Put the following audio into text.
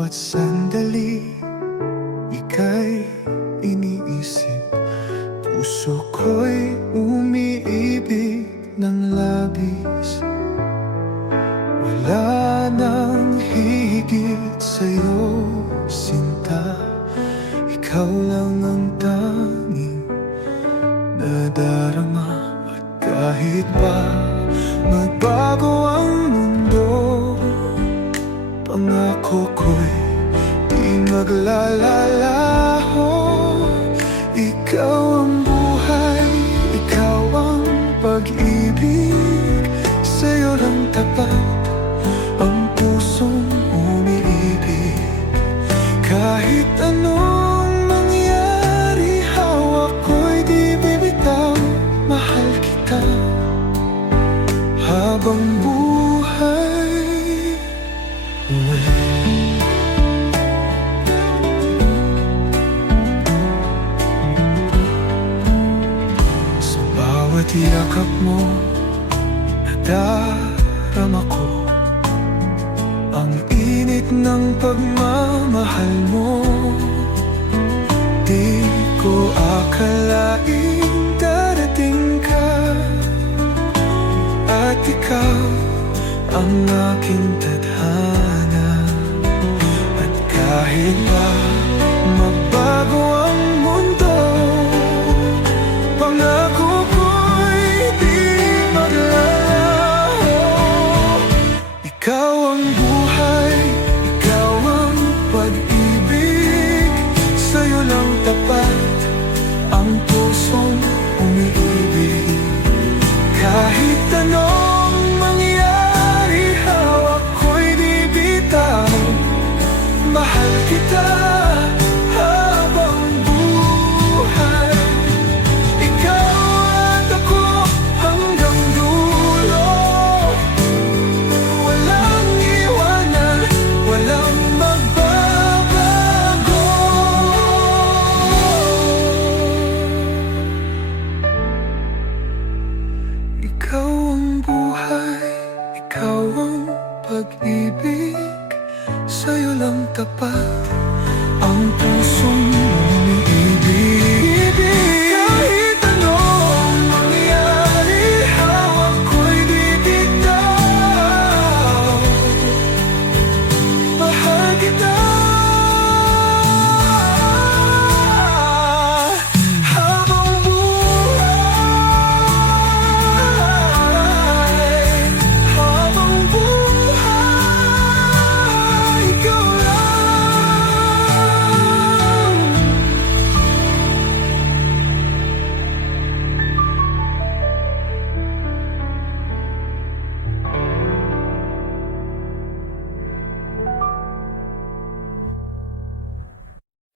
bawat sandali, ika'y iniisip. Puso ko'y umiibig ng labis. Wala nang higit sa'yo, sinta. Ikaw lang ang tanging nadarama. At kahit pa magbago ang mundo, pangako ko'y di maglalalaho. Ikaw ang buhay, ikaw ang pag-ibig. Sa'yo lang tapat ang pusong umiibig. Kahit anong mangyari, hawak ko'y di bibitaw. Mahal kita habang buhay. Sa bawat yakap mo, nadarama ko ang init ng pagmamahal mo. Di ko akalaing darating ka, at ikaw ang aking tadhana. At kahit pa magbago ang mundo, pangako ko'y di maglalaho. Ikaw ang buhay, ikaw ang pag-ibig. Sa'yo lang tapat ang pusong umiibig. Kahit anong mangyari, hawak ko'y di bitaw. Mahal kita habang buhay. Ikaw at ako hanggang dulo. Walang iwanan, walang magbabago. Ikaw ang buhay, ikaw ang pag-ibig. Sa'yo lang tapat